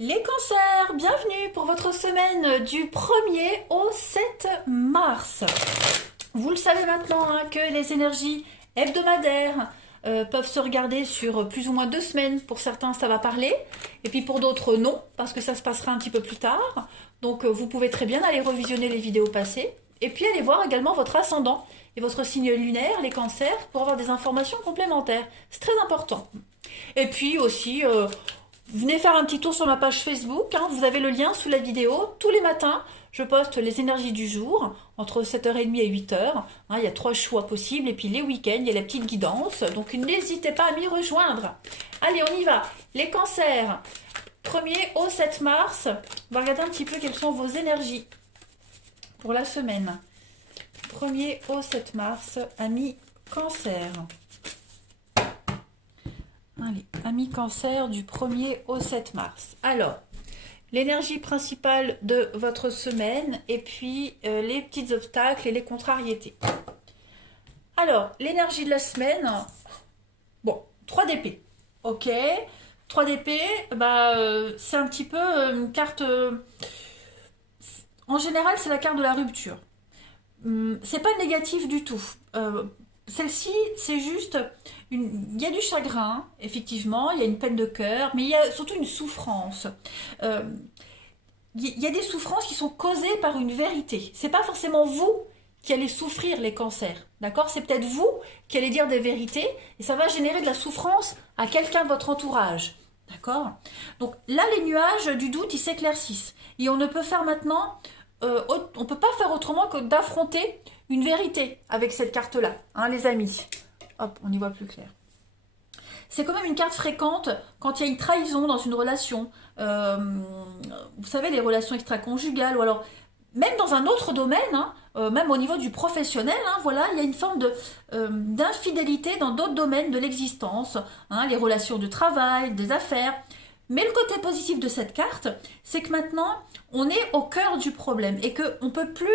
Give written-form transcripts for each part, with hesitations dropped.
Les cancers, bienvenue pour votre semaine du 1er au 7 mars. Vous le savez maintenant que les énergies hebdomadaires peuvent se regarder sur plus ou moins 2 semaines. Pour certains, ça va parler. Et puis pour d'autres, non, parce que ça se passera un petit peu plus tard. Donc vous pouvez très bien aller revisionner les vidéos passées. Et puis aller voir également votre ascendant et votre signe lunaire, les cancers, pour avoir des informations complémentaires. C'est très important. Et puis aussi, venez faire un petit tour sur ma page Facebook, vous avez le lien sous la vidéo. Tous les matins, je poste les énergies du jour, entre 7h30 et 8h. Il y a 3 choix possibles. Et puis les week-ends, il y a la petite guidance. Donc n'hésitez pas à m'y rejoindre. Allez, on y va. Les cancers, 1er au 7 mars. On va regarder un petit peu quelles sont vos énergies pour la semaine. 1er au 7 mars, amis cancer. Allez, amis cancer du 1er au 7 mars. Alors, l'énergie principale de votre semaine et puis les petits obstacles et les contrariétés. Alors, l'énergie de la semaine, bon, 3 d'épée. Ok, 3 d'épée, c'est un petit peu une carte... en général, c'est la carte de la rupture. C'est pas négatif du tout. Celle-ci, c'est juste, il y a du chagrin, effectivement, il y a une peine de cœur, mais il y a surtout une souffrance. Il y a des souffrances qui sont causées par une vérité. C'est pas forcément vous qui allez souffrir les cancers, d'accord? C'est peut-être vous qui allez dire des vérités et ça va générer de la souffrance à quelqu'un de votre entourage, d'accord? Donc là, les nuages du doute, ils s'éclaircissent et on ne peut faire maintenant, on peut pas faire autrement que d'affronter une vérité avec cette carte-là, les amis. Hop, on y voit plus clair. C'est quand même une carte fréquente quand il y a une trahison dans une relation. Vous savez, les relations extra-conjugales, ou alors même dans un autre domaine, même au niveau du professionnel, voilà, il y a une forme d'infidélité dans d'autres domaines de l'existence, les relations de travail, des affaires. Mais le côté positif de cette carte, c'est que maintenant, on est au cœur du problème et qu'on ne peut plus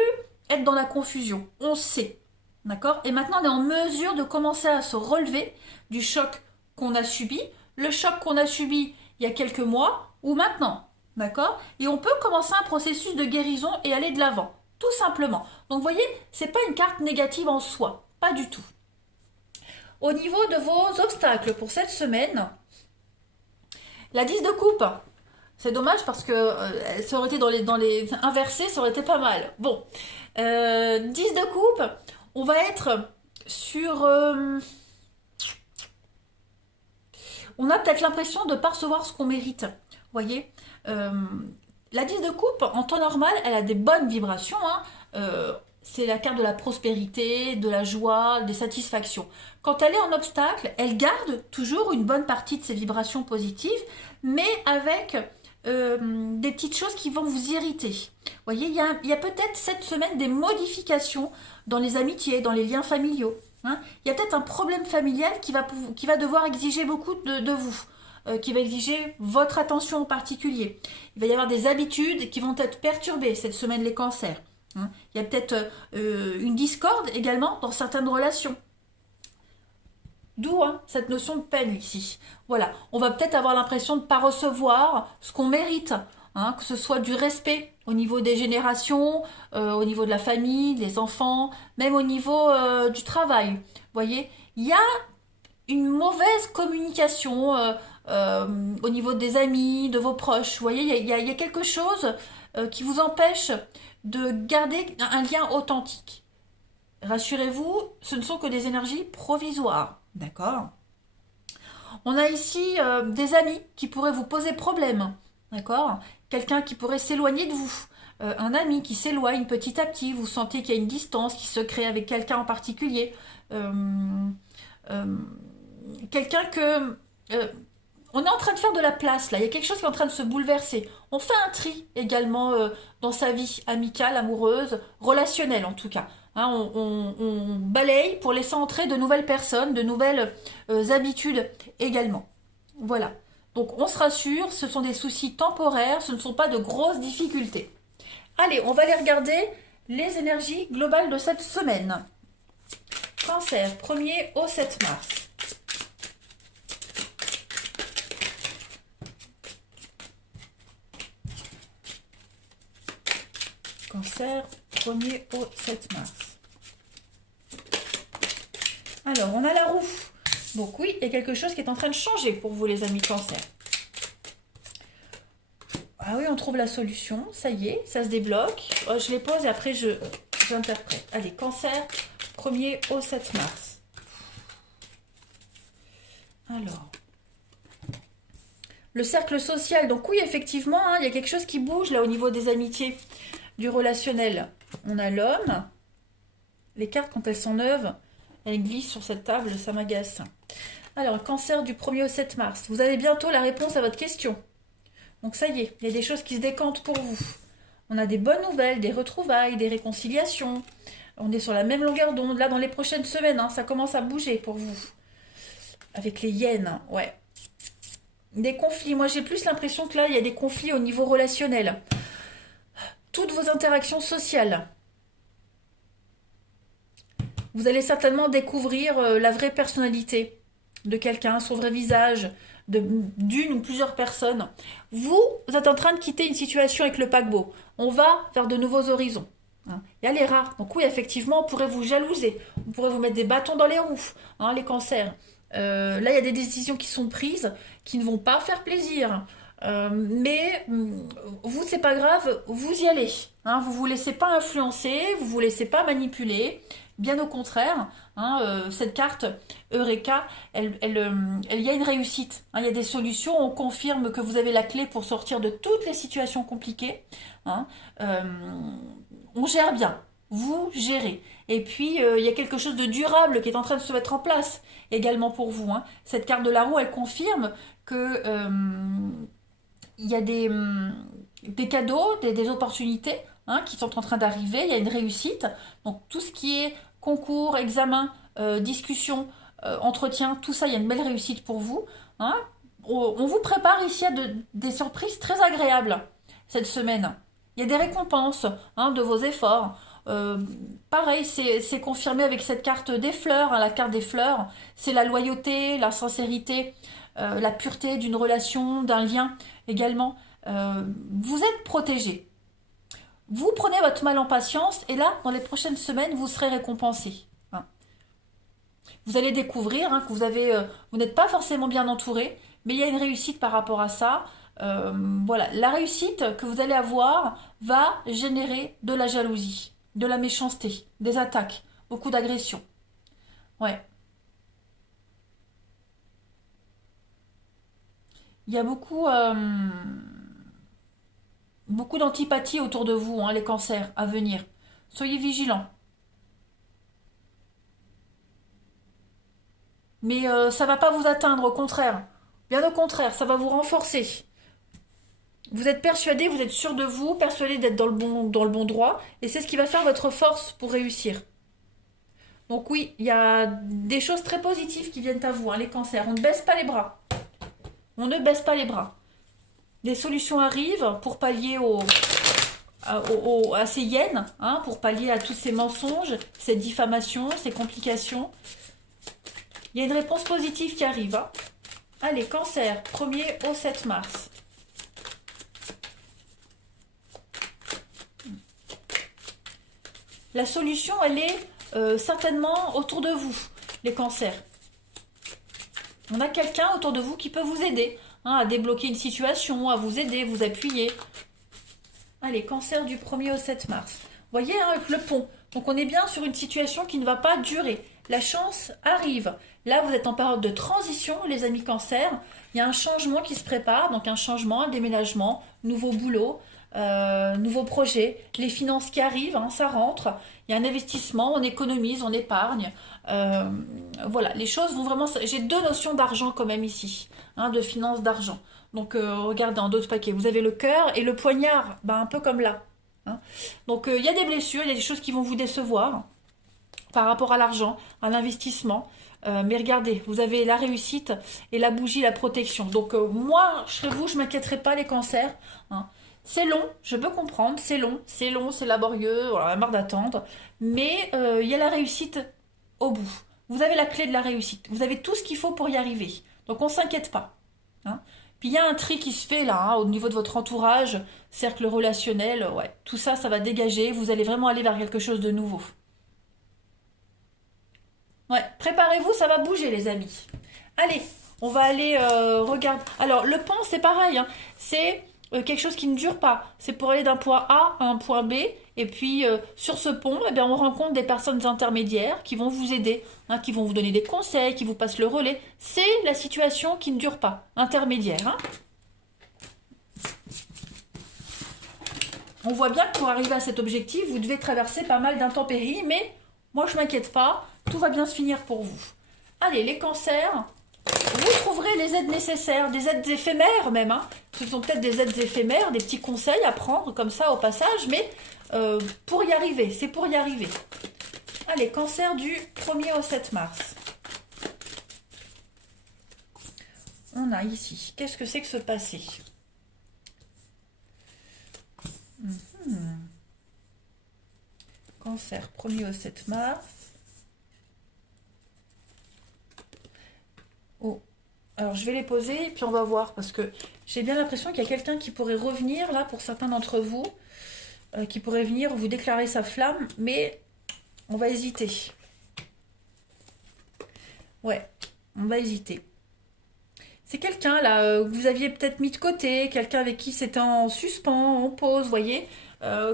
être dans la confusion. On sait, d'accord? Et maintenant, on est en mesure de commencer à se relever du choc qu'on a subi, le choc qu'on a subi il y a quelques mois ou maintenant, d'accord? Et on peut commencer un processus de guérison et aller de l'avant, tout simplement. Donc, vous voyez, c'est pas une carte négative en soi, pas du tout. Au niveau de vos obstacles pour cette semaine, la 10 de coupe. C'est dommage parce que ça aurait été dans les inversés, ça aurait été pas mal. Bon, 10 de coupe, on va être sur... on a peut-être l'impression de ne pas recevoir ce qu'on mérite. Vous voyez, la 10 de coupe, en temps normal, elle a des bonnes vibrations. C'est la carte de la prospérité, de la joie, des satisfactions. Quand elle est en obstacle, elle garde toujours une bonne partie de ses vibrations positives, mais avec des petites choses qui vont vous irriter. Vous voyez, il y a peut-être cette semaine des modifications dans les amitiés, dans les liens familiaux. Il y a peut-être un problème familial qui va devoir exiger beaucoup de vous, qui va exiger votre attention en particulier. Il va y avoir des habitudes qui vont être perturbées cette semaine, les cancers. Il y a peut-être une discorde également dans certaines relations. D'où cette notion de peine ici. Voilà, on va peut-être avoir l'impression de ne pas recevoir ce qu'on mérite, que ce soit du respect au niveau des générations, au niveau de la famille, des enfants, même au niveau du travail. Vous voyez, il y a une mauvaise communication au niveau des amis, de vos proches. Vous voyez, il y a quelque chose qui vous empêche de garder un lien authentique. Rassurez-vous, ce ne sont que des énergies provisoires. D'accord? On a ici des amis qui pourraient vous poser problème. D'accord? Quelqu'un qui pourrait s'éloigner de vous. Un ami qui s'éloigne petit à petit. Vous sentez qu'il y a une distance qui se crée avec quelqu'un en particulier. Quelqu'un que... on est en train de faire de la place là, il y a quelque chose qui est en train de se bouleverser. On fait un tri également dans sa vie amicale, amoureuse, relationnelle en tout cas. On balaye pour laisser entrer de nouvelles personnes, de nouvelles habitudes également. Voilà. Donc on se rassure, ce sont des soucis temporaires, ce ne sont pas de grosses difficultés. Allez, on va aller regarder les énergies globales de cette semaine. Cancer, 1er au 7 mars. Cancer, 1er au 7 mars. Alors, on a la roue. Donc oui, il y a quelque chose qui est en train de changer pour vous, les amis Cancer. Ah oui, on trouve la solution. Ça y est, ça se débloque. Je les pose et après, j'interprète. Allez, Cancer, 1er au 7 mars. Alors, le cercle social. Donc oui, effectivement, hein, il y a quelque chose qui bouge là au niveau des amitiés, du relationnel. On a l'homme. Les cartes, quand elles sont neuves, elles glissent sur cette table, ça m'agace. Alors, Cancer du 1er au 7 mars. Vous avez bientôt la réponse à votre question. Donc ça y est, il y a des choses qui se décantent pour vous. On a des bonnes nouvelles, des retrouvailles, des réconciliations. On est sur la même longueur d'onde. Là, dans les prochaines semaines, hein, ça commence à bouger pour vous. Avec les hyènes, ouais. Des conflits. Moi, j'ai plus l'impression que là, il y a des conflits au niveau relationnel. Toutes vos interactions sociales. Vous allez certainement découvrir la vraie personnalité de quelqu'un, son vrai visage, d'une ou plusieurs personnes. Vous êtes en train de quitter une situation avec le paquebot. On va vers de nouveaux horizons. Il y a les rats. Donc oui, effectivement, on pourrait vous jalouser. On pourrait vous mettre des bâtons dans les roues, hein, les cancers. Là, il y a des décisions qui sont prises, qui ne vont pas faire plaisir. Mais vous, c'est pas grave, vous y allez. Hein, vous vous laissez pas influencer, vous vous laissez pas manipuler. Bien au contraire, hein, cette carte Eureka, il y a une réussite. Hein, il y a des solutions. On confirme que vous avez la clé pour sortir de toutes les situations compliquées. Hein, on gère bien. Vous gérez. Et puis, il y a quelque chose de durable qui est en train de se mettre en place également pour vous. Hein. Cette carte de la roue, elle confirme que il y a des cadeaux, des opportunités, hein, qui sont en train d'arriver. Il y a une réussite. Donc, tout ce qui est concours, examen, discussion, entretien, tout ça, il y a une belle réussite pour vous. Hein. On vous prépare ici à des surprises très agréables cette semaine. Il y a des récompenses, hein, de vos efforts. Pareil, c'est confirmé avec cette carte des fleurs, hein, la carte des fleurs. C'est la loyauté, la sincérité, la pureté d'une relation, d'un lien également. Vous êtes protégé. Vous prenez votre mal en patience et là, dans les prochaines semaines, vous serez récompensé. Hein. Vous allez découvrir, hein, que vous n'êtes pas forcément bien entouré, mais il y a une réussite par rapport à ça. Voilà, la réussite que vous allez avoir va générer de la jalousie, de la méchanceté, des attaques, beaucoup d'agressions. Ouais. Il y a beaucoup d'antipathie autour de vous, hein, les cancers à venir. Soyez vigilants. Mais ça va pas vous atteindre, au contraire. Bien au contraire, ça va vous renforcer. Vous êtes persuadé, vous êtes sûr de vous, persuadé d'être dans le bon droit, et c'est ce qui va faire votre force pour réussir. Donc oui, il y a des choses très positives qui viennent à vous, hein, les cancers. On ne baisse pas les bras. On ne baisse pas les bras. Des solutions arrivent pour pallier à ces hyènes, hein, pour pallier à tous ces mensonges, ces diffamations, ces complications. Il y a une réponse positive qui arrive. Hein. Allez, Cancer, 1er au 7 mars. La solution, elle est certainement autour de vous, les cancers. On a quelqu'un autour de vous qui peut vous aider, hein, à débloquer une situation, à vous aider, vous appuyer. Allez, Cancer du 1er au 7 mars. Vous voyez, hein, avec le pont. Donc on est bien sur une situation qui ne va pas durer. La chance arrive. Là, vous êtes en période de transition, les amis Cancer. Il y a un changement qui se prépare, donc un changement, un déménagement, nouveau boulot, nouveau projet, les finances qui arrivent, hein, ça rentre. Il y a un investissement, on économise, on épargne. Voilà, les choses vont vraiment... J'ai deux notions d'argent quand même ici, hein, de finances, d'argent. Donc regardez en d'autres paquets, vous avez le cœur et le poignard, ben, un peu comme là. Hein. Donc il y a des blessures, il y a des choses qui vont vous décevoir par rapport à l'argent, à l'investissement. Mais regardez, vous avez la réussite et la bougie, la protection. Donc moi, je serais vous, je ne m'inquiéterais pas les cancers. Hein. C'est long, je peux comprendre, c'est long, c'est laborieux, on a marre d'attendre. Mais il y a la réussite au bout. Vous avez la clé de la réussite. Vous avez tout ce qu'il faut pour y arriver. Donc on ne s'inquiète pas. Hein. Puis il y a un tri qui se fait là, hein, au niveau de votre entourage, cercle relationnel, ouais. Tout ça, ça va dégager. Vous allez vraiment aller vers quelque chose de nouveau. Ouais, préparez-vous, ça va bouger les amis. Allez, on va aller regarder. Alors, le pont, c'est pareil, hein. C'est quelque chose qui ne dure pas. C'est pour aller d'un point A à un point B. Et puis, sur ce pont, eh bien, on rencontre des personnes intermédiaires qui vont vous aider, hein, qui vont vous donner des conseils, qui vous passent le relais. C'est la situation qui ne dure pas, intermédiaire. Hein. On voit bien que pour arriver à cet objectif, vous devez traverser pas mal d'intempéries, mais moi, je ne m'inquiète pas. Tout va bien se finir pour vous. Allez, les cancers, vous trouverez les aides nécessaires, des aides éphémères même. Hein. Ce sont peut-être des aides éphémères, des petits conseils à prendre comme ça au passage, mais pour y arriver, c'est pour y arriver. Allez, cancer du 1er au 7 mars. On a ici, qu'est-ce que c'est que ce passé? Cancer, 1er au 7 mars. Oh, alors je vais les poser et puis on va voir parce que j'ai bien l'impression qu'il y a quelqu'un qui pourrait revenir là pour certains d'entre vous, qui pourrait venir vous déclarer sa flamme, mais on va hésiter. Ouais, on va hésiter. C'est quelqu'un là que vous aviez peut-être mis de côté, quelqu'un avec qui c'était en suspens, en pause, vous voyez.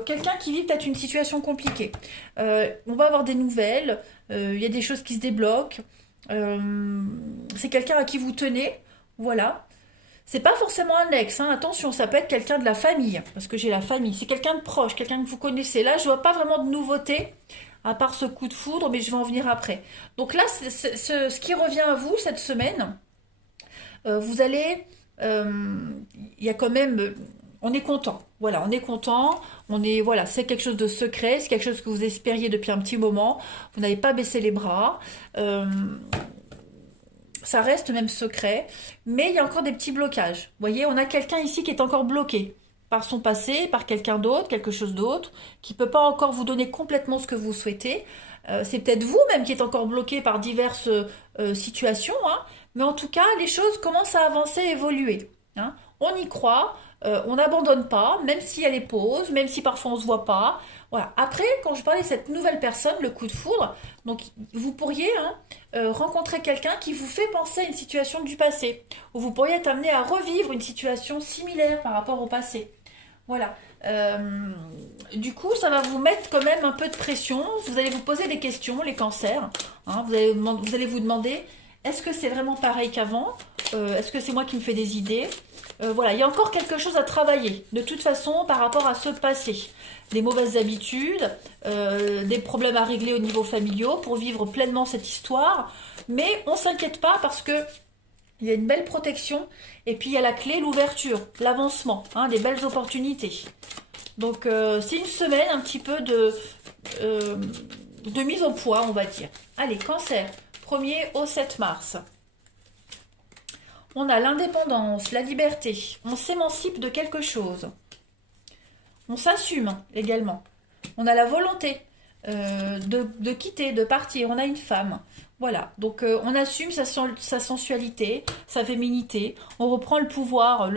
Quelqu'un qui vit peut-être une situation compliquée. On va avoir des nouvelles, il y a des choses qui se débloquent. C'est quelqu'un à qui vous tenez, voilà. C'est pas forcément un ex, hein. Attention, ça peut être quelqu'un de la famille, parce que j'ai la famille. C'est quelqu'un de proche, quelqu'un que vous connaissez. Là, je vois pas vraiment de nouveauté, à part ce coup de foudre, mais je vais en venir après. Donc là, ce qui revient à vous cette semaine, vous allez, il y a quand même, on est content. Voilà, on est content. Voilà, c'est quelque chose de secret, c'est quelque chose que vous espériez depuis un petit moment. Vous n'avez pas baissé les bras. Ça reste même secret, mais il y a encore des petits blocages. Vous voyez, on a quelqu'un ici qui est encore bloqué par son passé, par quelqu'un d'autre, quelque chose d'autre, qui ne peut pas encore vous donner complètement ce que vous souhaitez. C'est peut-être vous-même qui êtes encore bloqué par diverses situations, hein, mais en tout cas, les choses commencent à avancer, évoluer. Hein. On y croit, on n'abandonne pas, même si elle est pause, même si parfois on ne se voit pas. Voilà. Après, quand je parlais de cette nouvelle personne, le coup de foudre, donc vous pourriez rencontrer quelqu'un qui vous fait penser à une situation du passé, ou vous pourriez être amené à revivre une situation similaire par rapport au passé. Voilà. Du coup, ça va vous mettre quand même un peu de pression. Vous allez vous poser des questions, les cancers. Hein, vous allez vous demander, est-ce que c'est vraiment pareil qu'avant? Est-ce que c'est moi qui me fais des idées? Voilà, il y a encore quelque chose à travailler, de toute façon, par rapport à ce passé. Des mauvaises habitudes, des problèmes à régler au niveau familial pour vivre pleinement cette histoire. Mais on ne s'inquiète pas parce que il y a une belle protection. Et puis il y a la clé, l'ouverture, l'avancement, hein, des belles opportunités. Donc c'est une semaine un petit peu de mise au point, on va dire. Allez, cancer, 1er au 7 mars. On a l'indépendance, la liberté. On s'émancipe de quelque chose. On s'assume également. On a la volonté de quitter, de partir. On a une femme. Voilà. Donc on assume sa sensualité, sa féminité. On reprend le pouvoir,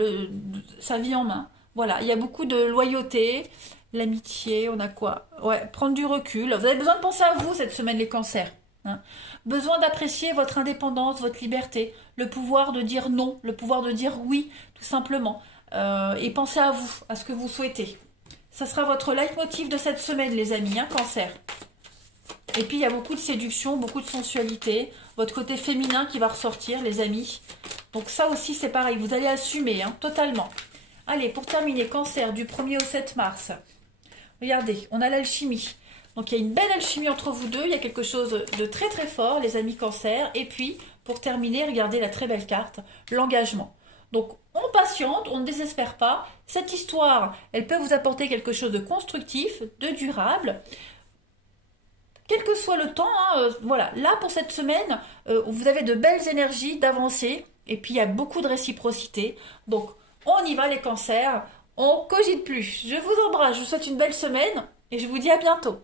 sa vie en main. Voilà. Il y a beaucoup de loyauté, l'amitié. On a quoi? Ouais. Prendre du recul. Vous avez besoin de penser à vous cette semaine, les cancers. Hein. Besoin d'apprécier votre indépendance, votre liberté, le pouvoir de dire non, le pouvoir de dire oui, tout simplement. Et pensez à vous, à ce que vous souhaitez. Ça sera votre leitmotiv de cette semaine, les amis, hein, cancer. Et puis, il y a beaucoup de séduction, beaucoup de sensualité, votre côté féminin qui va ressortir, les amis. Donc ça aussi, c'est pareil, vous allez assumer, hein, totalement. Allez, pour terminer, cancer, du 1er au 7 mars. Regardez, on a l'alchimie. Donc, il y a une belle alchimie entre vous deux. Il y a quelque chose de très, très fort, les amis cancer. Et puis, pour terminer, regardez la très belle carte, l'engagement. Donc, on patiente, on ne désespère pas. Cette histoire, elle peut vous apporter quelque chose de constructif, de durable. Quel que soit le temps, hein, voilà. Là, pour cette semaine, vous avez de belles énergies d'avancer. Et puis, il y a beaucoup de réciprocité. Donc, on y va, les cancers. On cogite plus. Je vous embrasse. Je vous souhaite une belle semaine. Et je vous dis à bientôt.